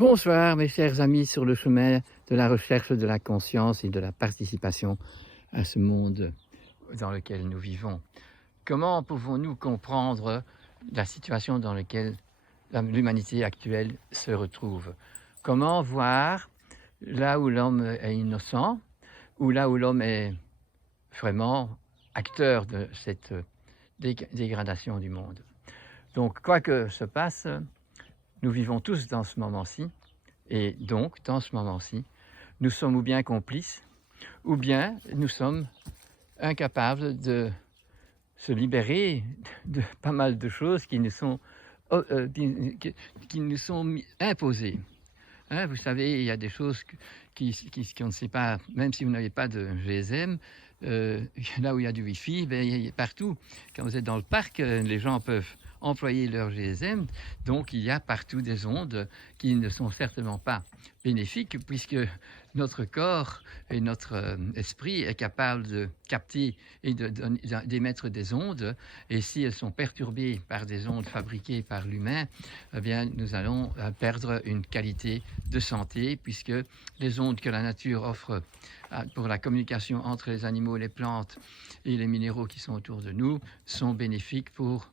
Bonsoir mes chers amis sur le chemin de la recherche de la conscience et de la participation à ce monde dans lequel nous vivons. Comment pouvons-nous comprendre la situation dans laquelle l'humanité actuelle se retrouve? Comment voir là où l'homme est innocent ou là où l'homme est vraiment acteur de cette dégradation du monde? Donc quoi que se passe, nous vivons tous dans ce moment-ci, et donc, dans ce moment-ci, nous sommes ou bien complices, ou bien nous sommes incapables de se libérer de pas mal de choses qui nous sont, qui nous sont imposées. Hein, vous savez, il y a des choses qu'on ne sait pas, même si vous n'avez pas de GSM, là où il y a du Wi-Fi, il y a partout. Quand vous êtes dans le parc, les gens peuvent employer leur GSM, donc il y a partout des ondes qui ne sont certainement pas bénéfiques, puisque notre corps et notre esprit est capable de capter et d'émettre des ondes, et si elles sont perturbées par des ondes fabriquées par l'humain, eh bien nous allons perdre une qualité de santé, puisque les ondes que la nature offre pour la communication entre les animaux, les plantes et les minéraux qui sont autour de nous sont bénéfiques pour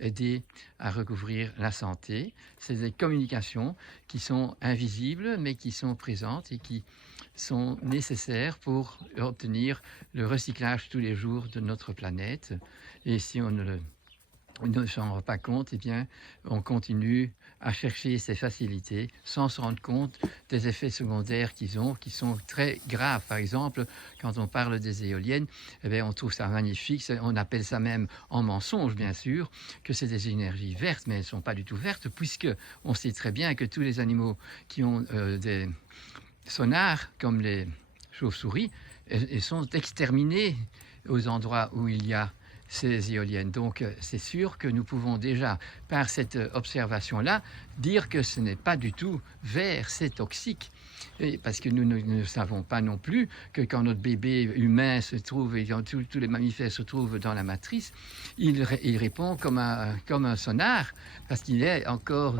aider à recouvrir la santé. C'est des communications qui sont invisibles, mais qui sont présentes et qui sont nécessaires pour obtenir le recyclage tous les jours de notre planète. Et si on ne s'en rend pas compte, eh bien, on continue à chercher ces facilités sans se rendre compte des effets secondaires qu'ils ont, qui sont très graves. Par exemple, quand on parle des éoliennes, eh bien, on trouve ça magnifique, on appelle ça même en mensonge, bien sûr, que c'est des énergies vertes, mais elles ne sont pas du tout vertes, puisque on sait très bien que tous les animaux qui ont des sonars, comme les chauves-souris, elles sont exterminés aux endroits où il y a ces éoliennes. Donc c'est sûr que nous pouvons déjà, par cette observation-là, dire que ce n'est pas du tout vert, c'est toxique. Et parce que nous ne savons pas non plus que quand notre bébé humain se trouve, et quand tous les mammifères se trouvent dans la matrice, il répond comme un sonar, parce qu'il est encore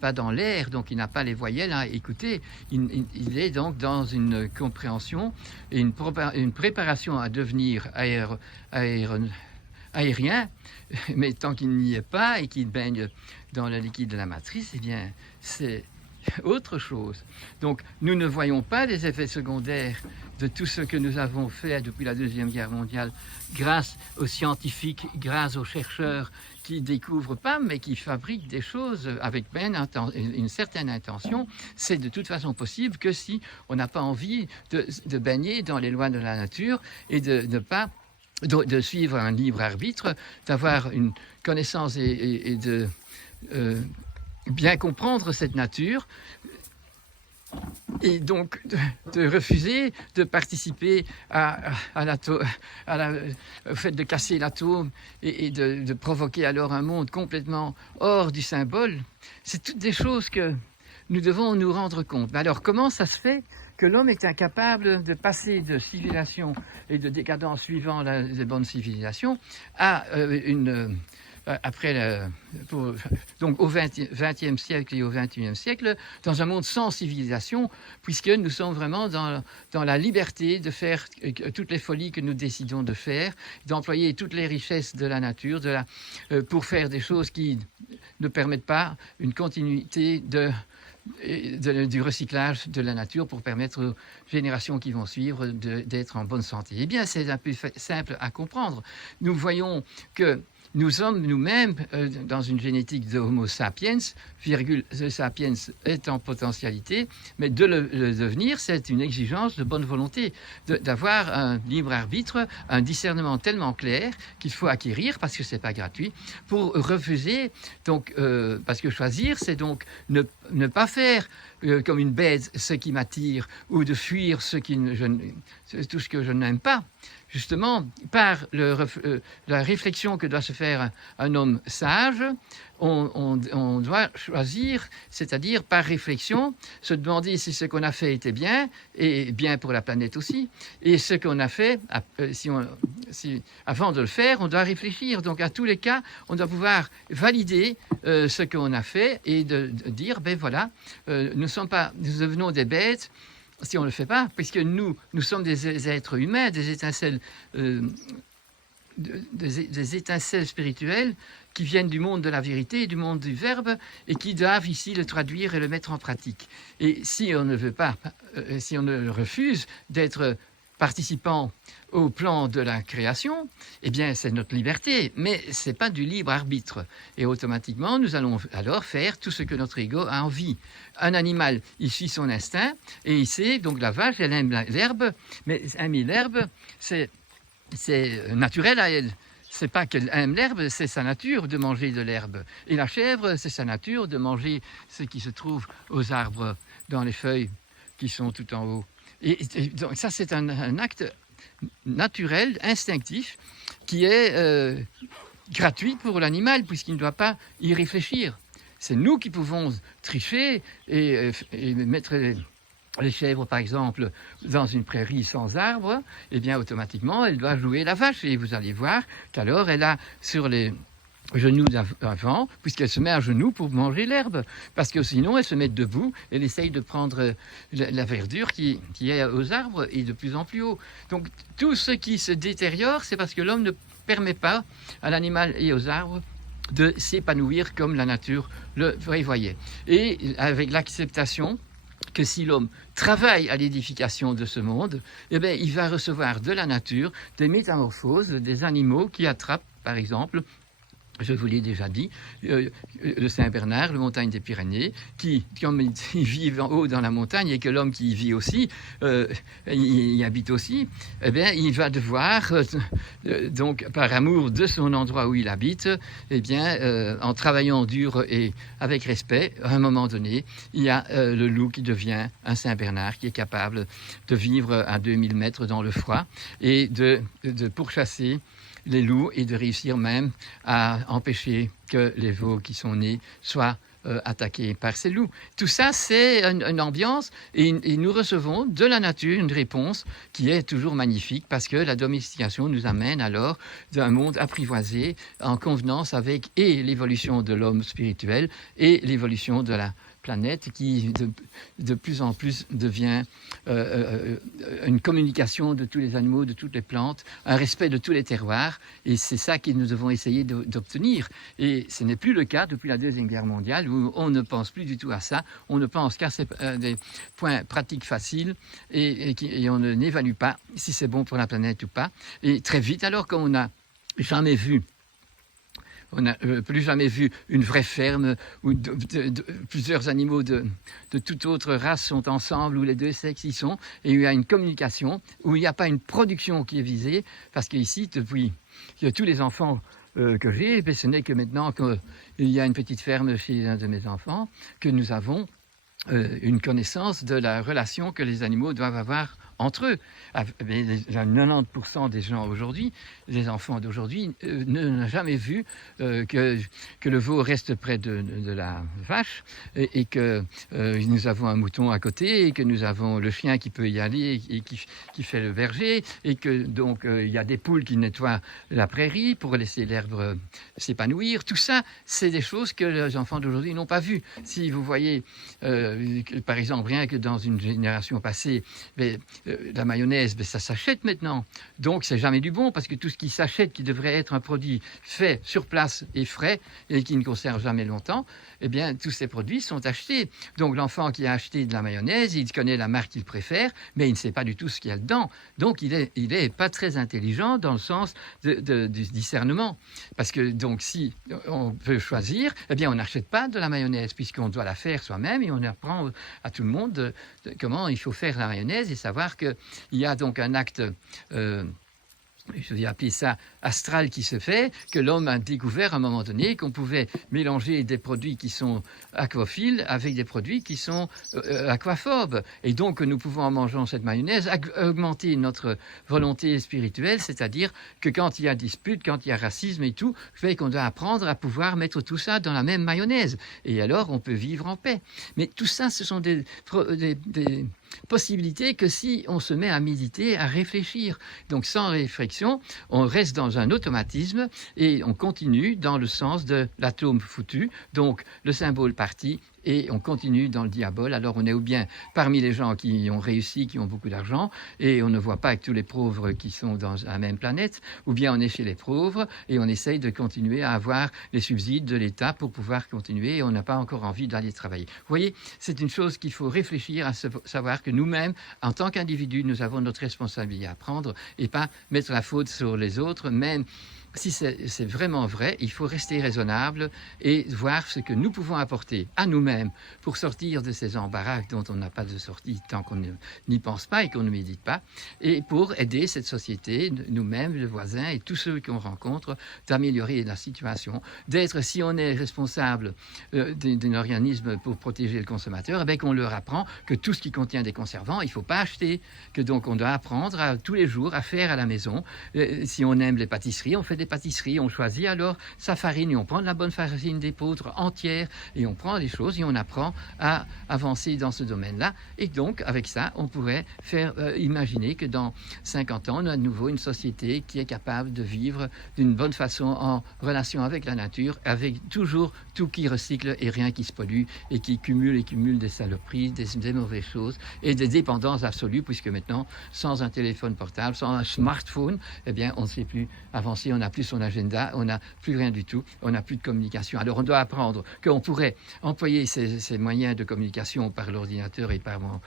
pas dans l'air, donc il n'a pas les voyelles à écouter. Il est donc dans une compréhension et une préparation à devenir aérien, mais tant qu'il n'y est pas et qu'il baigne dans le liquide de la matrice, eh bien, c'est autre chose. Donc, nous ne voyons pas les effets secondaires de tout ce que nous avons fait depuis la Deuxième Guerre mondiale, grâce aux scientifiques, grâce aux chercheurs qui découvrent pas, mais qui fabriquent des choses avec une certaine intention. C'est de toute façon possible que si on n'a pas envie de baigner dans les lois de la nature et de suivre un libre arbitre, d'avoir une connaissance et de bien comprendre cette nature, et donc de refuser de participer au fait de casser l'atome et de provoquer alors un monde complètement hors du symbole. C'est toutes des choses que nous devons nous rendre compte. Mais alors comment ça se fait que l'homme est incapable de passer de civilisation et de décadence suivant les bonnes civilisations à donc au XXe siècle et au XXIe siècle, dans un monde sans civilisation, puisque nous sommes vraiment dans la liberté de faire toutes les folies que nous décidons de faire, d'employer toutes les richesses de la nature, pour faire des choses qui ne permettent pas une continuité du recyclage de la nature pour permettre aux générations qui vont suivre d'être en bonne santé. Eh bien, c'est un peu simple à comprendre. Nous voyons que nous sommes nous-mêmes dans une génétique de Homo sapiens, the sapiens est en potentialité, mais de le devenir, c'est une exigence de bonne volonté, d'avoir un libre arbitre, un discernement tellement clair qu'il faut acquérir, parce que c'est pas gratuit, pour refuser, donc, parce que choisir, c'est donc ne pas faire comme une bête ce qui m'attire, ou de fuir tout ce que je n'aime pas. justement, par la réflexion que doit se faire un homme sage, on doit choisir, c'est-à-dire par réflexion, se demander si ce qu'on a fait était bien, et bien pour la planète aussi, et ce qu'on a fait, avant de le faire, on doit réfléchir. Donc à tous les cas, on doit pouvoir valider ce qu'on a fait et de dire, ben voilà, nous devenons des bêtes si on ne le fait pas, puisque nous sommes des êtres humains, des étincelles des étincelles spirituelles qui viennent du monde de la vérité, du monde du verbe, et qui doivent ici le traduire et le mettre en pratique. Et si on ne veut pas, si on ne refuse d'être participant au plan de la création, eh bien c'est notre liberté, mais ce n'est pas du libre arbitre. Et automatiquement, nous allons alors faire tout ce que notre ego a envie. Un animal, il suit son instinct, et il sait, donc la vache, elle aime l'herbe, mais aimer l'herbe, c'est naturel à elle. C'est pas qu'elle aime l'herbe, c'est sa nature de manger de l'herbe. Et la chèvre, c'est sa nature de manger ce qui se trouve aux arbres, dans les feuilles qui sont tout en haut. Et donc ça, c'est un acte naturel, instinctif, qui est gratuit pour l'animal, puisqu'il ne doit pas y réfléchir. C'est nous qui pouvons tricher et mettre les chèvres, par exemple, dans une prairie sans arbres, eh bien, automatiquement, elle doit jouer la vache. Et vous allez voir qu'alors, elle a sur les genoux avant, puisqu'elle se met à genoux pour manger l'herbe. Parce que sinon, elle se met debout, elle essaye de prendre la verdure qui est aux arbres et de plus en plus haut. Donc, tout ce qui se détériore, c'est parce que l'homme ne permet pas à l'animal et aux arbres de s'épanouir comme la nature le prévoyait. Et avec l'acceptation que si l'homme travaille à l'édification de ce monde, eh bien, il va recevoir de la nature des métamorphoses, des animaux qui attrapent, par exemple, je vous l'ai déjà dit, le Saint-Bernard, la montagne des Pyrénées, qui, comme ils vivent en haut dans la montagne et que l'homme qui y vit aussi, y habite aussi, eh bien, il va devoir, donc par amour de son endroit où il habite, eh bien, en travaillant dur et avec respect, à un moment donné, il y a le loup qui devient un Saint-Bernard qui est capable de vivre à 2000 mètres dans le froid et de pourchasser les loups et de réussir même à empêcher que les veaux qui sont nés soient attaqués par ces loups. Tout ça, c'est une ambiance et nous recevons de la nature une réponse qui est toujours magnifique parce que la domestication nous amène alors d'un monde apprivoisé en convenance avec et l'évolution de l'homme spirituel et l'évolution de la planète qui de plus en plus devient une communication de tous les animaux, de toutes les plantes, un respect de tous les terroirs, et c'est ça que nous devons essayer d'obtenir. Et ce n'est plus le cas depuis la Deuxième Guerre mondiale, où on ne pense plus du tout à ça, on ne pense qu'à des points pratiques faciles, et on n'évalue pas si c'est bon pour la planète ou pas. Et très vite, alors qu'on n'a jamais vu on n'a plus jamais vu une vraie ferme où plusieurs animaux de toute autre race sont ensemble, où les deux sexes y sont, et où il y a une communication, où il n'y a pas une production qui est visée, parce qu'ici, depuis tous les enfants que j'ai, ce n'est que maintenant qu'il y a une petite ferme chez un de mes enfants, que nous avons une connaissance de la relation que les animaux doivent avoir entre eux. 90% des gens aujourd'hui, les enfants d'aujourd'hui, n'ont jamais vu que le veau reste près de la vache et que nous avons un mouton à côté et que nous avons le chien qui peut y aller et qui fait le berger et que donc il y a des poules qui nettoient la prairie pour laisser l'herbe s'épanouir. Tout ça, c'est des choses que les enfants d'aujourd'hui n'ont pas vues. Si vous voyez, par exemple, rien que dans une génération passée, la mayonnaise, ça s'achète maintenant. Donc, c'est jamais du bon parce que tout ce qui s'achète, qui devrait être un produit fait sur place et frais et qui ne conserve jamais longtemps, eh bien, tous ces produits sont achetés. Donc, l'enfant qui a acheté de la mayonnaise, il connaît la marque qu'il préfère, mais il ne sait pas du tout ce qu'il y a dedans. Donc, il est pas très intelligent dans le sens du discernement. Parce que, donc, si on veut choisir, eh bien, on n'achète pas de la mayonnaise puisqu'on doit la faire soi-même et on apprend à tout le monde comment il faut faire la mayonnaise et savoir qu'il y a donc un acte je vais appeler ça astral qui se fait, que l'homme a découvert à un moment donné qu'on pouvait mélanger des produits qui sont aquaphiles avec des produits qui sont aquaphobes. Et donc, nous pouvons, en mangeant cette mayonnaise, augmenter notre volonté spirituelle, c'est-à-dire que quand il y a dispute, quand il y a racisme et tout, fait qu'on doit apprendre à pouvoir mettre tout ça dans la même mayonnaise. Et alors, on peut vivre en paix. Mais tout ça, ce sont des possibilités que si on se met à méditer, à réfléchir. Donc sans réflexion, on reste dans un automatisme et on continue dans le sens de l'atome foutu, donc le symbole parti, et on continue dans le diabole. Alors on est ou bien parmi les gens qui ont réussi, qui ont beaucoup d'argent, et on ne voit pas que tous les pauvres qui sont dans la même planète, ou bien on est chez les pauvres et on essaye de continuer à avoir les subsides de l'État pour pouvoir continuer, et on n'a pas encore envie d'aller travailler. Vous voyez, c'est une chose qu'il faut réfléchir à savoir que nous-mêmes, en tant qu'individus, nous avons notre responsabilité à prendre et pas mettre la faute sur les autres, même si c'est vraiment vrai, il faut rester raisonnable et voir ce que nous pouvons apporter à nous-mêmes pour sortir de ces embarras dont on n'a pas de sortie tant qu'on n'y pense pas et qu'on ne médite pas, et pour aider cette société, nous-mêmes, les voisins et tous ceux qu'on rencontre, d'améliorer la situation, d'être, si on est responsable d'un organisme pour protéger le consommateur, eh qu'on leur apprend que tout ce qui contient des conservants, il ne faut pas acheter, que donc on doit apprendre tous les jours à faire à la maison. Si on aime les pâtisseries, on fait des pâtisseries, on choisit alors sa farine et on prend de la bonne farine d'épeautre entière et on prend des choses et on apprend à avancer dans ce domaine-là. Et donc, avec ça, on pourrait faire imaginer que dans 50 ans, on a de nouveau une société qui est capable de vivre d'une bonne façon en relation avec la nature, avec toujours tout qui recycle et rien qui se pollue et qui cumule des saloperies, des mauvaises choses et des dépendances absolues, puisque maintenant, sans un téléphone portable, sans un smartphone, eh bien, on ne sait plus avancer, on n'a plus son agenda, on n'a plus rien du tout, on n'a plus de communication. Alors on doit apprendre qu'on pourrait employer ces moyens de communication par l'ordinateur et par mon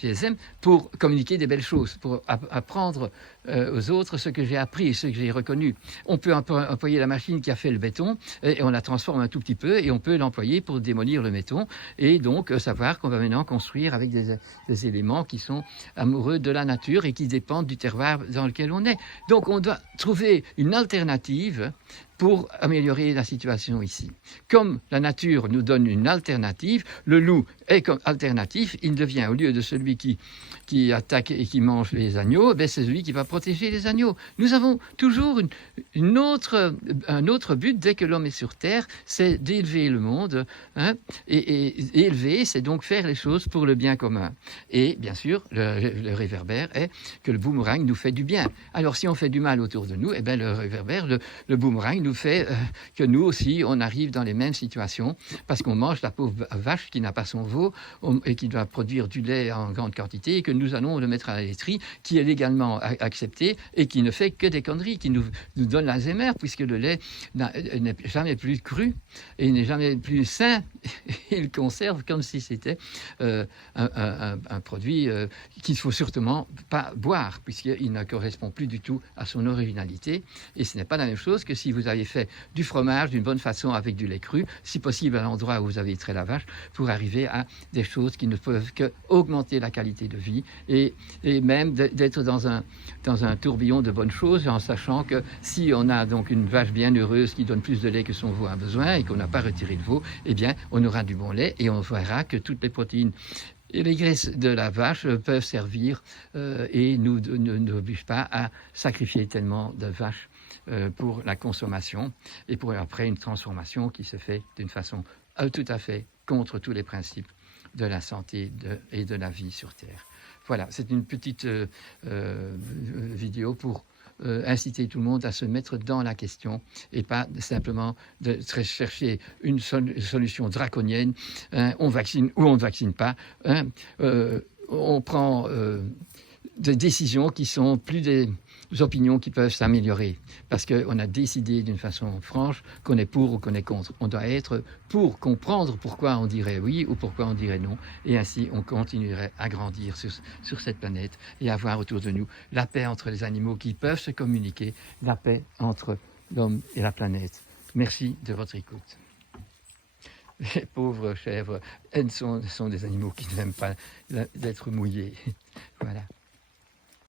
GSM pour communiquer des belles choses, pour apprendre aux autres ce que j'ai appris, ce que j'ai reconnu. On peut employer la machine qui a fait le béton et on la transforme un tout petit peu et on peut l'employer pour démolir le béton et donc savoir qu'on va maintenant construire avec des éléments qui sont amoureux de la nature et qui dépendent du terroir dans lequel on est. Donc on doit trouver une alternative pour améliorer la situation ici. Comme la nature nous donne une alternative, le loup est comme alternatif, il devient, au lieu de celui qui attaque et qui mange les agneaux, c'est celui qui va protéger les agneaux. Nous avons toujours un autre but dès que l'homme est sur Terre, c'est d'élever le monde. Et élever, c'est donc faire les choses pour le bien commun. Et bien sûr, le réverbère est que le boomerang nous fait du bien. Alors si on fait du mal autour de nous, le réverbère, le boomerang nous fait que nous aussi, on arrive dans les mêmes situations parce qu'on mange la pauvre vache qui n'a pas son veau et qui doit produire du lait en grande quantité et que nous allons le mettre à la laiterie qui est légalement accepté et qui ne fait que des conneries, qui nous donne l'Alzheimer puisque le lait n'est jamais plus cru et n'est jamais plus sain. Il conserve comme si c'était un produit qu'il ne faut sûrement pas boire puisqu'il ne correspond plus du tout à son originalité. Et ce n'est pas la même chose que si vous avez fait du fromage d'une bonne façon avec du lait cru, si possible à l'endroit où vous avez trait la vache, pour arriver à des choses qui ne peuvent qu'augmenter la qualité de vie et même d'être dans un tourbillon de bonnes choses, en sachant que si on a donc une vache bien heureuse qui donne plus de lait que son veau a besoin et qu'on n'a pas retiré le veau, eh bien on aura du bon lait et on verra que toutes les protéines et les graisses de la vache peuvent servir et nous obligent pas à sacrifier tellement de vaches pour la consommation et pour après une transformation qui se fait d'une façon tout à fait contre tous les principes de la santé et de la vie sur Terre. Voilà, c'est une petite vidéo pour inciter tout le monde à se mettre dans la question et pas simplement de chercher une solution draconienne, on vaccine ou on ne vaccine pas, on prend des décisions qui sont plus des opinions qui peuvent s'améliorer parce qu'on a décidé d'une façon franche qu'on est pour ou qu'on est contre. On doit être pour comprendre pourquoi on dirait oui ou pourquoi on dirait non et ainsi on continuerait à grandir sur cette planète et avoir autour de nous la paix entre les animaux qui peuvent se communiquer, la paix entre l'homme et la planète. Merci de votre écoute. Les pauvres chèvres sont des animaux qui n'aiment pas d'être mouillés. Voilà.